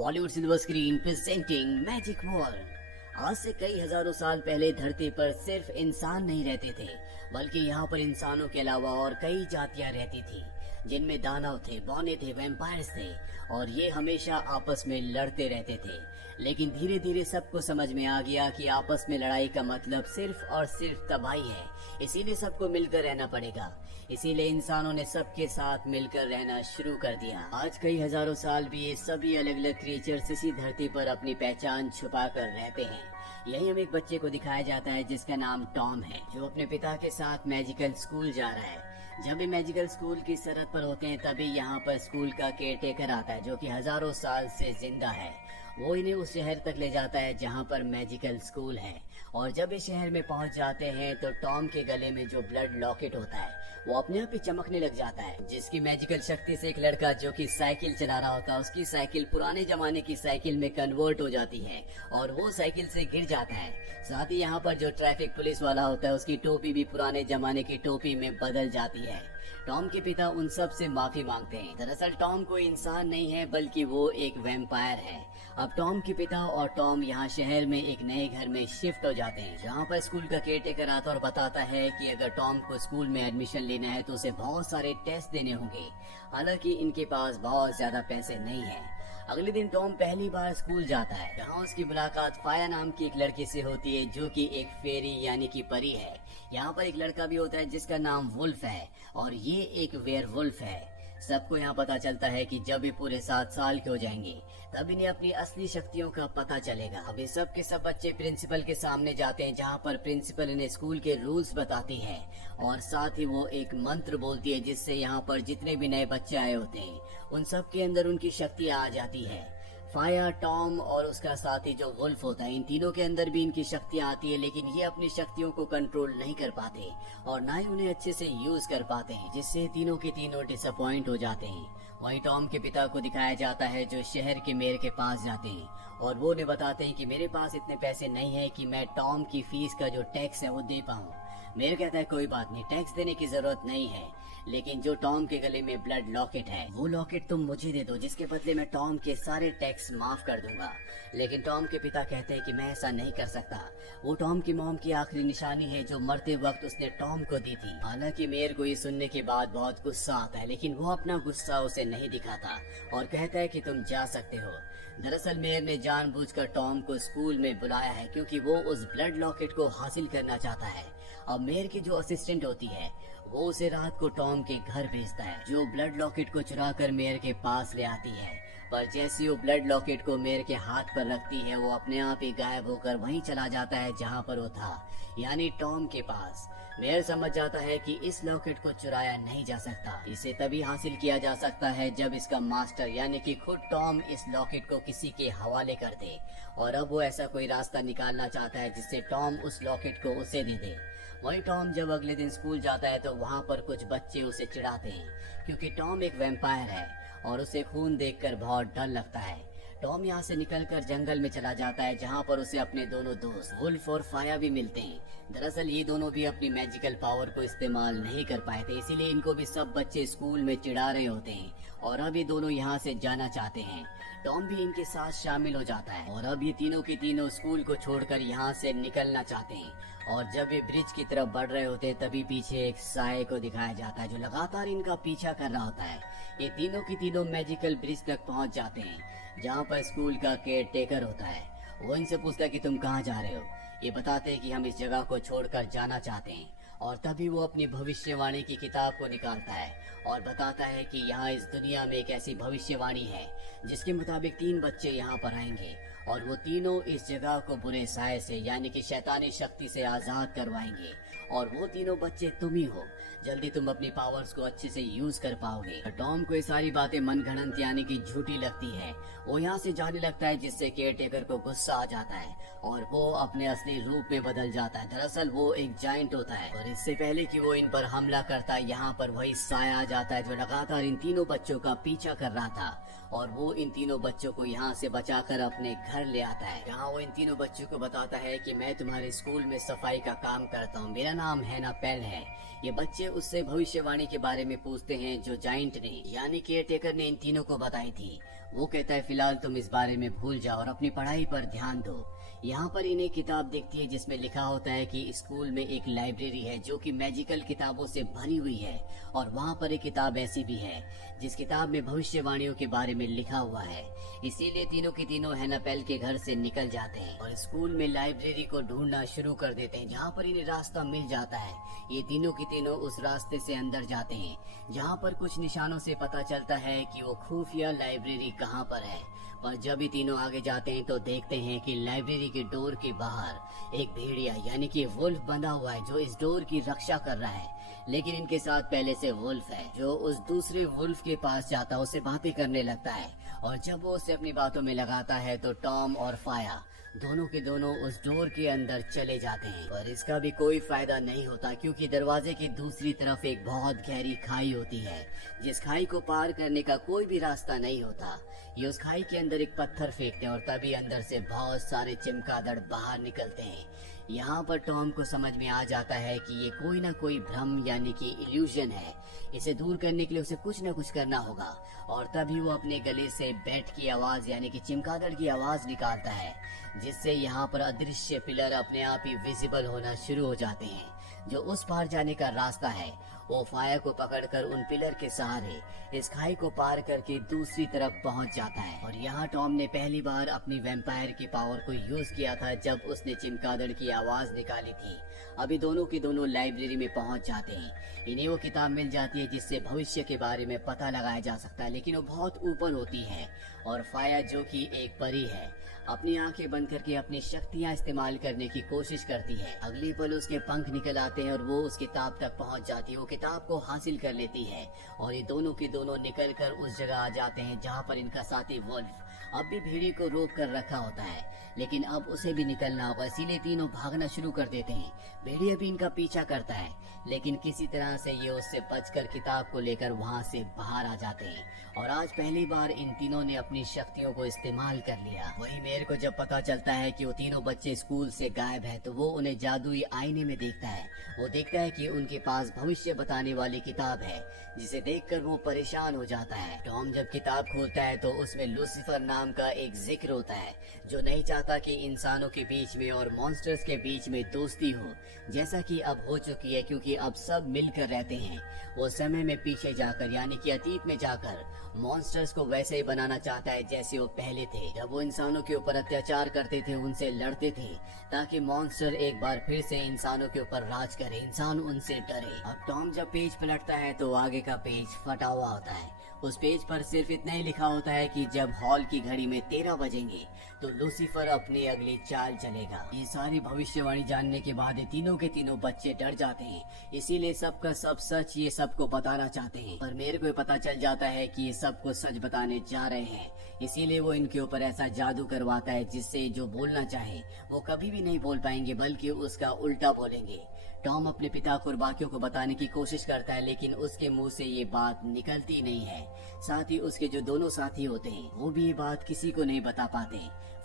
Bollywood silver screen presenting magic world. आज से कई हजारों साल पहले धरती पर सिर्फ इंसान नहीं रहते थे, बल्कि यहाँ पर इंसानों के अलावा और कई जातियाँ रहती थी, जिनमें दानव थे, बौने थे, वैम्पायर्स थे, और ये हमेशा आपस में लड़ते रहते थे। लेकिन धीरे धीरे सबको समझ में आ गया कि आपस में लड़ाई का मतलब सिर्फ और सिर्फ तबाही है, इसीलिए सबको मिलकर रहना पड़ेगा। इसीलिए इंसानों ने सबके साथ मिलकर रहना शुरू कर दिया। आज कई हजारों साल भी ये सभी अलग अलग क्रिएचर्स इसी धरती पर अपनी पहचान छुपा कर रहते हैं। यही हम एक बच्चे को दिखाया जाता है जिसका नाम टॉम है, जो अपने पिता के साथ मैजिकल स्कूल जा रहा है। जब भी मैजिकल स्कूल की सरहद पर होते हैं तभी यहाँ पर स्कूल का केयरटेकर आता है, जो कि हजारों साल से जिंदा है। वो इन्हें उस शहर तक ले जाता है जहाँ पर मैजिकल स्कूल है। और जब इस शहर में पहुँच जाते हैं तो टॉम के गले में जो ब्लड लॉकेट होता है वो अपने आप ही चमकने लग जाता है, जिसकी मैजिकल शक्ति से एक लड़का जो कि साइकिल चला रहा होता है, उसकी साइकिल पुराने जमाने की साइकिल में कन्वर्ट हो जाती है और वो साइकिल से गिर जाता है। साथ ही यहाँ पर जो ट्रैफिक पुलिस वाला होता है उसकी टोपी भी पुराने जमाने की टोपी में बदल जाती है। टॉम के पिता उन सब से माफी मांगते हैं। दरअसल टॉम कोई इंसान नहीं है, बल्कि वो एक वैम्पायर है। अब टॉम के पिता और टॉम यहाँ शहर में एक नए घर में शिफ्ट हो जाते हैं, जहाँ पर स्कूल का केयरटेकर आता और बताता है कि अगर टॉम को स्कूल में एडमिशन लेना है तो उसे बहुत सारे टेस्ट देने होंगे। हालांकि इनके पास बहुत ज्यादा पैसे नहीं है। अगले दिन टॉम पहली बार स्कूल जाता है, जहाँ उसकी मुलाकात फाया नाम की एक लड़की से होती है, जो कि एक फेरी यानी कि परी है। यहाँ पर एक लड़का भी होता है जिसका नाम वुल्फ है, और ये एक वेयरवुल्फ है। सबको यहाँ पता चलता है कि जब ये पूरे 7 साल के हो जाएंगे तब इन्हें अपनी असली शक्तियों का पता चलेगा। अब ये सब के सब बच्चे प्रिंसिपल के सामने जाते हैं, जहाँ पर प्रिंसिपल इन्हें स्कूल के रूल्स बताती है और साथ ही वो एक मंत्र बोलती है, जिससे यहाँ पर जितने भी नए बच्चे आए होते हैं उन सब के अंदर उनकी शक्तियाँ आ जाती है। फाया, टॉम और उसका साथी जो वुल्फ होता है, इन तीनों के अंदर भी इनकी शक्तियाँ आती है, लेकिन ये अपनी शक्तियों को कंट्रोल नहीं कर पाते और ना ही उन्हें अच्छे से यूज कर पाते हैं, जिससे तीनों के तीनों डिसअपॉइंट हो जाते हैं। वहीं टॉम के पिता को दिखाया जाता है, जो शहर के मेयर के पास जाते हैं और वो उन्हें बताते हैं कि मेरे पास इतने पैसे नहीं है कि मैं टॉम की फीस का जो टैक्स है वो दे पाऊँ। मेयर कहता है कोई बात नहीं, टैक्स देने की जरूरत नहीं है, लेकिन जो टॉम के गले में ब्लड लॉकेट है वो लॉकेट तुम मुझे दे दो, जिसके बदले मैं टॉम के सारे टैक्स माफ कर दूंगा। लेकिन टॉम के पिता कहते हैं कि मैं ऐसा नहीं कर सकता। वो टॉम की मॉम की आखिरी निशानी है जो मरते वक्त उसने टॉम को दी थी। हालांकि मेयर को ये सुनने के बाद बहुत गुस्सा आता है, लेकिन वो अपना गुस्सा उसे नहीं दिखाता और कहता है कि तुम जा सकते हो। दरअसल मेयर ने जानबूझकर टॉम को स्कूल में बुलाया है, क्योंकि वो उस ब्लड लॉकेट को हासिल करना चाहता है। अब मेयर की जो असिस्टेंट होती है वो उसे रात को टॉम के घर भेजता है, जो ब्लड लॉकेट को चुरा कर मेयर के पास ले आती है। पर जैसे वो ब्लड लॉकेट को मेयर के हाथ पर रखती है, वो अपने आप ही गायब होकर वहीं चला जाता है जहाँ पर वो था, यानी टॉम के पास। मेयर समझ जाता है कि इस लॉकेट को चुराया नहीं जा सकता, इसे तभी हासिल किया जा सकता है जब इसका मास्टर यानी कि खुद टॉम इस लॉकेट को किसी के हवाले कर दे। और अब वो ऐसा कोई रास्ता निकालना चाहता है जिससे टॉम उस लॉकेट को उसे दे दे। वही टॉम जब अगले दिन स्कूल जाता है तो वहाँ पर कुछ बच्चे उसे चिढ़ाते हैं, क्योंकि टॉम एक वैम्पायर है और उसे खून देखकर बहुत डर लगता है। टॉम यहाँ से निकलकर जंगल में चला जाता है, जहाँ पर उसे अपने दोनों दोस्त वुल्फ और फाया भी मिलते हैं। दरअसल ये दोनों भी अपनी मैजिकल पावर को इस्तेमाल नहीं कर पाए थे, इसीलिए इनको भी सब बच्चे स्कूल में चिढ़ा रहे होते हैं और अब ये दोनों यहाँ से जाना चाहते हैं। टॉम भी इनके साथ शामिल हो जाता है और अब ये तीनों की तीनों स्कूल को छोड़कर यहाँ से निकलना चाहते हैं। और जब ये ब्रिज की तरफ बढ़ रहे होते हैं तभी पीछे एक साये को दिखाया जाता है, जो लगातार इनका पीछा कर रहा होता है। ये तीनों की तीनों मैजिकल ब्रिज तक पहुँच जाते हैं, जहाँ पर स्कूल का केयर टेकर होता है। वो इनसे पूछता है कि तुम कहाँ जा रहे हो। ये बताते हैं कि हम इस जगह को छोड़कर जाना चाहते हैं। और तभी वो अपनी भविष्यवाणी की किताब को निकालता है और बताता है कि यहाँ इस दुनिया में एक ऐसी भविष्यवाणी है जिसके मुताबिक 3 बच्चे यहाँ पर आएंगे और वो तीनों इस जगह को बुरे साये से यानी कि शैतानी शक्ति से आजाद करवाएंगे। और वो तीनों बच्चे तुम ही हो। जल्दी तुम अपनी पावर्स को अच्छे से यूज कर पाओगे। टॉम को ये सारी बातें मनगढ़ंत यानी कि झूठी लगती है। वो यहाँ से जाने लगता है, जिससे केयरटेकर को गुस्सा आ जाता है और वो अपने असली रूप में बदल जाता है। दरअसल वो एक जायंट होता है और इससे पहले कि वो इन पर हमला करता है, यहाँ पर वही साया आ जाता है जो लगातार इन तीनों बच्चों का पीछा कर रहा था और वो इन तीनों बच्चों को यहाँ से बचाकर अपने घर ले आता है, जहाँ वो इन तीनों बच्चों को बताता है कि मैं तुम्हारे स्कूल में सफाई का काम करता हूँ, मेरा नाम हैना पेल है। ये बच्चे उससे भविष्यवाणी के बारे में पूछते हैं जो जायंट ने यानी केयरटेकर ने इन तीनों को बताई थी। वो कहता है फिलहाल तुम इस बारे में भूल जाओ और अपनी पढ़ाई पर ध्यान दो। यहाँ पर इन्हें किताब दिखती है जिसमें लिखा होता है कि स्कूल में एक लाइब्रेरी है जो कि मैजिकल किताबों से भरी हुई है, और वहाँ पर एक किताब ऐसी भी है जिस किताब में भविष्यवाणियों के बारे में लिखा हुआ है। इसीलिए तीनों की तीनों हैनापेल के घर से निकल जाते हैं और स्कूल में लाइब्रेरी को ढूंढना शुरू कर देते हैं, जहाँ पर इन्हें रास्ता मिल जाता है। ये तीनों की तीनों उस रास्ते से अंदर जाते हैं, जहाँ पर कुछ निशानों से पता चलता है कि वो खुफिया लाइब्रेरी कहाँ पर है। पर जब ये तीनों आगे जाते हैं तो देखते हैं कि लाइब्रेरी के डोर के बाहर एक भेड़िया यानी कि वुल्फ बंधा हुआ है जो इस डोर की रक्षा कर रहा है। लेकिन इनके साथ पहले से वुल्फ है जो उस दूसरे वुल्फ के पास जाता है, उससे बातें करने लगता है, और जब वो उसे अपनी बातों में लगाता है तो टॉम और फाया दोनों के दोनों उस डोर के अंदर चले जाते हैं। पर इसका भी कोई फायदा नहीं होता क्योंकि दरवाजे की दूसरी तरफ एक बहुत गहरी खाई होती है, जिस खाई को पार करने का कोई भी रास्ता नहीं होता। ये उस खाई के अंदर एक पत्थर फेंकते हैं और तभी अंदर से बहुत सारे चमगादड़ बाहर निकलते हैं। यहाँ पर टॉम को समझ में आ जाता है कि ये कोई ना कोई भ्रम यानी कि इल्यूजन है। इसे दूर करने के लिए उसे कुछ न कुछ करना होगा, और तभी वो अपने गले से बैट की आवाज यानी कि चमगादड़ की आवाज निकालता है, जिससे यहाँ पर अदृश्य पिलर अपने आप ही विजिबल होना शुरू हो जाते हैं जो उस पार जाने का रास्ता है। वो फाया को पकड़कर उन पिलर के सहारे इस खाई को पार करके दूसरी तरफ पहुंच जाता है। और यहाँ टॉम ने पहली बार अपनी वैम्पायर की पावर को यूज किया था जब उसने चमगादड़ की आवाज निकाली थी। अभी दोनों के दोनों लाइब्रेरी में पहुंच जाते हैं। इन्हें वो किताब मिल जाती है जिससे भविष्य के बारे में पता लगाया जा सकता है, लेकिन वो बहुत ऊपर होती है। और फाया जो कि एक परी है अपनी आंखें बंद करके अपनी शक्तियां इस्तेमाल करने की कोशिश करती है। अगली पल उसके पंख निकल आते हैं और वो उस किताब तक पहुंच जाती है। वो किताब को हासिल कर लेती है और ये दोनों के दोनों निकल कर उस जगह आ जाते हैं जहाँ पर इनका साथी वुल्फ अब भी भेड़िए को रोक कर रखा होता है, लेकिन अब उसे भी निकलना होगा, इसीलिए तीनों भागना शुरू कर देते हैं। भेड़िया भी इनका पीछा करता है, लेकिन किसी तरह से ये उससे बचकर किताब को लेकर वहाँ से बाहर आ जाते हैं। और आज पहली बार इन तीनों ने अपनी शक्तियों को इस्तेमाल कर लिया। वही मेयर को जब पता चलता है कि वो तीनों बच्चे स्कूल से गायब है तो वो उन्हें जादुई आईने में देखता है। वो देखता है कि उनके पास भविष्य बताने वाली किताब है, जिसे देखकर वो परेशान हो जाता है। टॉम जब किताब खोलता है तो उसमें लूसीफर नाम का एक जिक्र होता है जो नहीं चाहता कि इंसानों के बीच में और मॉन्स्टर्स के बीच में दोस्ती हो, जैसा कि अब हो चुकी है क्योंकि अब सब मिलकर रहते हैं। वो समय में पीछे जाकर यानी कि अतीत में जाकर मॉन्स्टर्स को वैसे ही बनाना चाहता है जैसे वो पहले थे, जब वो इंसानों के ऊपर अत्याचार करते थे, उनसे लड़ते थे, ताकि मॉन्स्टर एक बार फिर से इंसानों के ऊपर राज करे, इंसान उनसे डरे। अब टॉम जब पेज पलटता है तो आगे का पेज फटा हुआ होता है। उस पेज पर सिर्फ इतना ही लिखा होता है कि जब हॉल की घड़ी में 13 बजेंगे तो लूसीफर अपनी अगली चाल चलेगा। ये सारी भविष्यवाणी जानने के बाद ये तीनों के तीनों बच्चे डर जाते हैं, इसीलिए सबका सब सच ये सबको बताना चाहते हैं। पर मेरे को पता चल जाता है कि ये सबको सच बताने जा रहे हैं, इसीलिए वो इनके ऊपर ऐसा जादू करवाता है जिससे जो बोलना चाहे वो कभी भी नहीं बोल पाएंगे, बल्कि उसका उल्टा बोलेंगे। टॉम अपने पिता को और बाकियों को बताने की कोशिश करता है, लेकिन उसके मुंह से ये बात निकलती नहीं है। साथ ही उसके जो दोनों साथी होते हैं वो भी ये बात किसी को नहीं बता पाते।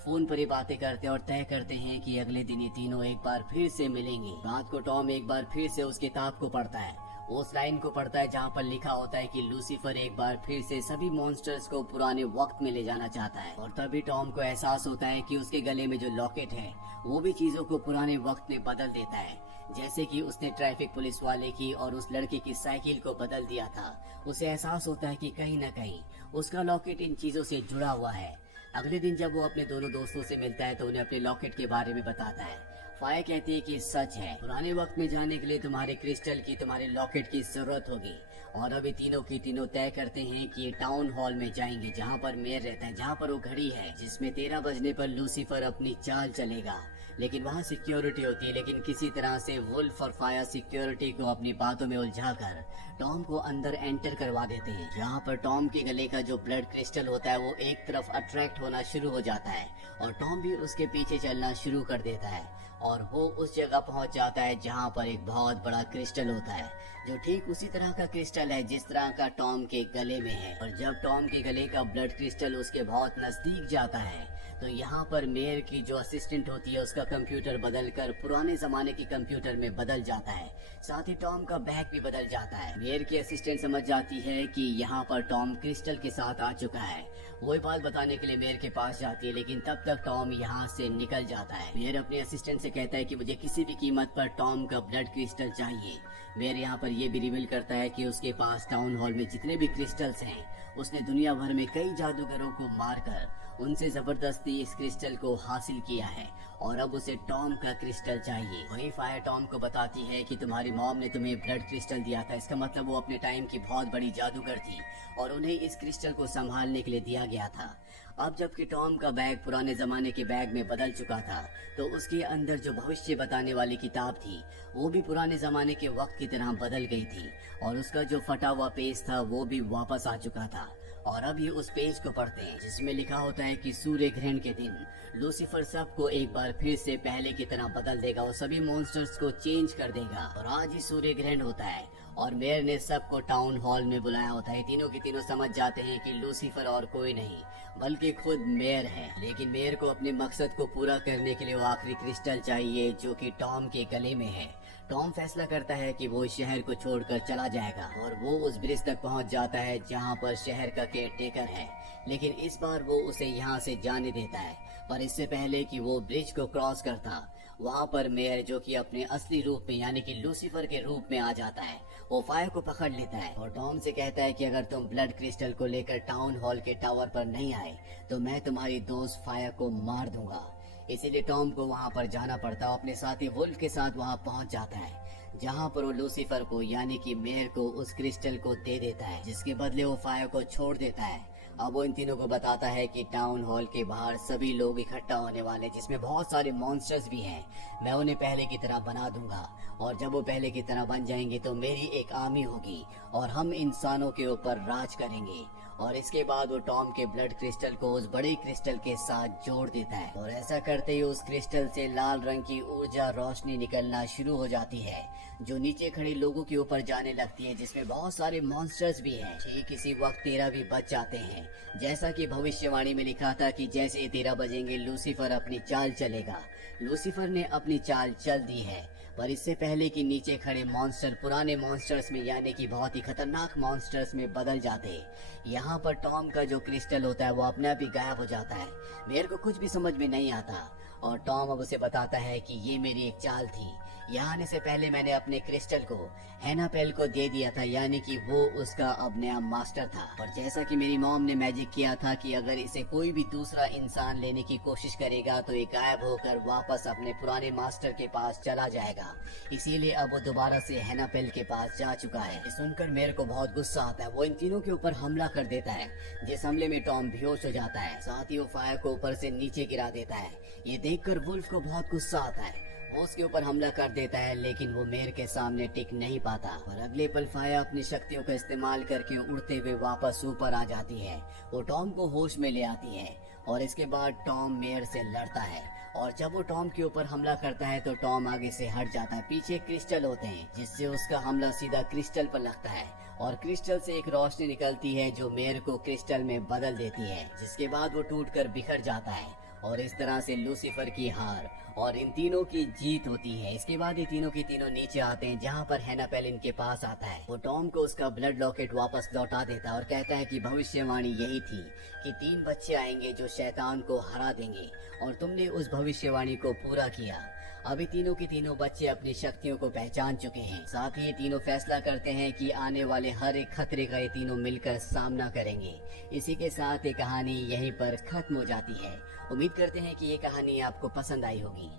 फोन पर ये बातें करते और तय करते हैं कि अगले दिन ये तीनों एक बार फिर से मिलेंगे। रात को टॉम एक बार फिर से उस किताब को पढ़ता है, उस लाइन को पढ़ता है जहाँ पर लिखा होता है कि लूसीफर एक बार फिर से सभी मॉन्स्टर्स को पुराने वक्त में ले जाना चाहता है। और तभी टॉम को एहसास होता है कि उसके गले में जो लॉकेट है वो भी चीजों को पुराने वक्त में बदल देता है, जैसे कि उसने ट्रैफिक पुलिस वाले की और उस लड़के की साइकिल को बदल दिया था। उसे एहसास होता है कि कहीं न कहीं उसका लॉकेट इन चीजों से जुड़ा हुआ है। अगले दिन जब वो अपने दोनों दोस्तों से मिलता है तो उन्हें अपने लॉकेट के बारे में बताता है। फाया कहती है कि सच है, पुराने वक्त में जाने के लिए तुम्हारे क्रिस्टल की, तुम्हारे लॉकेट की जरूरत होगी। और अभी तीनों की तीनों तय करते हैं कि ये टाउन हॉल में जाएंगे जहाँ पर मेयर रहता है, जहाँ पर वो घड़ी है जिसमें 13 बजने पर लूसीफर अपनी चाल चलेगा। लेकिन वहाँ सिक्योरिटी होती है, लेकिन किसी तरह से वुल्फ और फाया सिक्योरिटी को अपनी बातों में उलझाकर टॉम को अंदर एंटर करवा देते हैं, जहाँ पर टॉम के गले का जो ब्लड क्रिस्टल होता है वो एक तरफ अट्रैक्ट होना शुरू हो जाता है और टॉम भी उसके पीछे चलना शुरू कर देता है। और वो उस जगह पहुंच जाता है जहाँ पर एक बहुत बड़ा क्रिस्टल होता है, जो ठीक उसी तरह का क्रिस्टल है जिस तरह का टॉम के गले में है। और जब टॉम के गले का ब्लड क्रिस्टल उसके बहुत नजदीक जाता है तो यहाँ पर मेयर की जो असिस्टेंट होती है उसका कंप्यूटर बदलकर पुराने जमाने के कंप्यूटर में बदल जाता है। साथ ही टॉम का बैग भी बदल जाता है। मेयर की असिस्टेंट समझ जाती है कि यहाँ पर टॉम क्रिस्टल के साथ आ चुका है वो ये बात बताने के लिए मेयर के पास जाती है, लेकिन तब तक टॉम यहाँ से निकल जाता है। मेयर अपने असिस्टेंट से कहता है कि मुझे किसी भी कीमत पर टॉम का ब्लड क्रिस्टल चाहिए। मेयर यहाँ पर ये भी रिवील करता है कि उसके पास टाउन हॉल में जितने भी क्रिस्टल्स हैं, उसने दुनिया भर में कई जादूगरों को मारकर उनसे जबरदस्ती इस क्रिस्टल को हासिल किया है और अब उसे टॉम का क्रिस्टल चाहिए। वही फायर टॉम को बताती है कि तुम्हारी मॉम ने तुम्हें ब्लड क्रिस्टल दिया था, इसका मतलब वो अपने टाइम की बहुत बड़ी जादूगर थी और उन्हें इस क्रिस्टल को संभालने के लिए दिया गया था। अब जबकि टॉम का बैग पुराने जमाने के बैग में बदल चुका था, तो उसके अंदर जो भविष्य बताने वाली किताब थी वो भी पुराने जमाने के वक्त की तरह बदल गई थी और उसका जो फटा हुआ पेज था वो भी वापस आ चुका था। और अब ये उस पेज को पढ़ते हैं जिसमें लिखा होता है कि सूर्य ग्रहण के दिन लूसीफर सबको एक बार फिर से पहले की तरह बदल देगा और सभी मॉन्स्टर्स को चेंज कर देगा। और आज ही सूर्य ग्रहण होता है और मेयर ने सबको टाउन हॉल में बुलाया होता है। तीनों के तीनों समझ जाते हैं कि लूसीफर और कोई नहीं बल्कि खुद मेयर है, लेकिन मेयर को अपने मकसद को पूरा करने के लिए वो आखिरी क्रिस्टल चाहिए जो कि टॉम के गले में है। टॉम फैसला करता है कि वो इस शहर को छोड़कर चला जाएगा और वो उस ब्रिज तक पहुंच जाता है जहां पर शहर का केयरटेकर है, लेकिन इस बार वो उसे यहां से जाने देता है। पर इससे पहले कि वो ब्रिज को क्रॉस करता, वहां पर मेयर जो कि अपने असली रूप में यानी कि लूसीफर के रूप में आ जाता है, वो फायर को पकड़ लेता है और टॉम से कहता है कि अगर तुम ब्लड क्रिस्टल को लेकर टाउन हॉल के टावर पर नहीं आए तो मैं तुम्हारी दोस्त फायर को मार दूंगा। इसीलिए टॉम को वहां पर जाना पड़ता है। अपने साथी वुल्फ के साथ वहां पहुंच जाता है जहां पर वो लूसीफर को यानी कि मेयर को उस क्रिस्टल को दे देता है, जिसके बदले वो फायर को छोड़ देता है। अब वो इन तीनों को बताता है कि टाउन हॉल के बाहर सभी लोग इकट्ठा होने वाले, जिसमें बहुत सारे मॉन्स्टर्स भी हैं। मैं उन्हें पहले की तरह बना दूंगा और जब वो पहले की तरह बन जाएंगे तो मेरी एक आर्मी होगी और हम इंसानों के ऊपर राज करेंगे। और इसके बाद वो टॉम के ब्लड क्रिस्टल को उस बड़े क्रिस्टल के साथ जोड़ देता है और ऐसा करते ही उस क्रिस्टल से लाल रंग की ऊर्जा रोशनी निकलना शुरू हो जाती है जो नीचे खड़े लोगों के ऊपर जाने लगती है, जिसमें बहुत सारे मॉन्स्टर्स भी हैं। ठीक इसी वक्त 13 भी बच जाते हैं। जैसा कि भविष्यवाणी में लिखा था कि जैसे ही 13 बजेंगे लूसीफर अपनी चाल चलेगा। लूसीफर ने अपनी चाल चल दी है, पर इससे पहले कि नीचे खड़े मॉन्स्टर पुराने मॉन्स्टर्स में यानी कि बहुत ही खतरनाक मॉन्स्टर्स में बदल जाते। यहाँ पर टॉम का जो क्रिस्टल होता है वो अपने आप ही गायब हो जाता है। मेरे को कुछ भी समझ में नहीं आता और टॉम अब उसे बताता है कि ये मेरी एक चाल थी। यहाँ आने से पहले मैंने अपने क्रिस्टल को हैनापेल को दे दिया था, यानी कि वो उसका अब नया मास्टर था। और जैसा कि मेरी मॉम ने मैजिक किया था कि अगर इसे कोई भी दूसरा इंसान लेने की कोशिश करेगा तो ये गायब होकर वापस अपने पुराने मास्टर के पास चला जाएगा, इसीलिए अब वो दोबारा से हैनापेल के पास जा चुका है। ये सुनकर मेरे को बहुत गुस्सा आता है। वो इन तीनों के ऊपर हमला कर देता है, जिस हमले में टॉम बेहोश हो जाता है। साथ ही वो फायर को ऊपर से नीचे गिरा देता है। ये देखकर वुल्फ को बहुत गुस्सा आता है। वो उसके ऊपर हमला कर देता है, लेकिन वो मेयर के सामने टिक नहीं पाता और अगले पल फायर अपनी शक्तियों का इस्तेमाल करके उड़ते हुए वापस ऊपर आ जाती है। वो टॉम को होश में ले आती है और इसके बाद टॉम मेयर से लड़ता है और जब वो टॉम के ऊपर हमला करता है तो टॉम आगे से हट जाता है। पीछे क्रिस्टल होते हैं जिससे उसका हमला सीधा क्रिस्टल पर लगता है और क्रिस्टल से एक रोशनी निकलती है जो मेयर को क्रिस्टल में बदल देती है, जिसके बाद वो टूटकर बिखर जाता है और इस तरह से लूसीफर की हार और इन तीनों की जीत होती है। इसके बाद ये तीनों के तीनों नीचे आते हैं जहाँ पर हैनापेल इनके पास आता है। वो टॉम को उसका ब्लड लॉकेट वापस लौटा देता है और कहता है कि भविष्यवाणी यही थी कि 3 बच्चे आएंगे जो शैतान को हरा देंगे और तुमने उस भविष्यवाणी को पूरा किया। अभी तीनों के तीनों बच्चे अपनी शक्तियों को पहचान चुके हैं। साथ ही ये तीनों फैसला करते हैं कि आने वाले हर एक खतरे का ये तीनों मिलकर सामना करेंगे। इसी के साथ ये कहानी यहीं पर खत्म हो जाती है। उम्मीद करते हैं कि ये कहानी आपको पसंद आई होगी।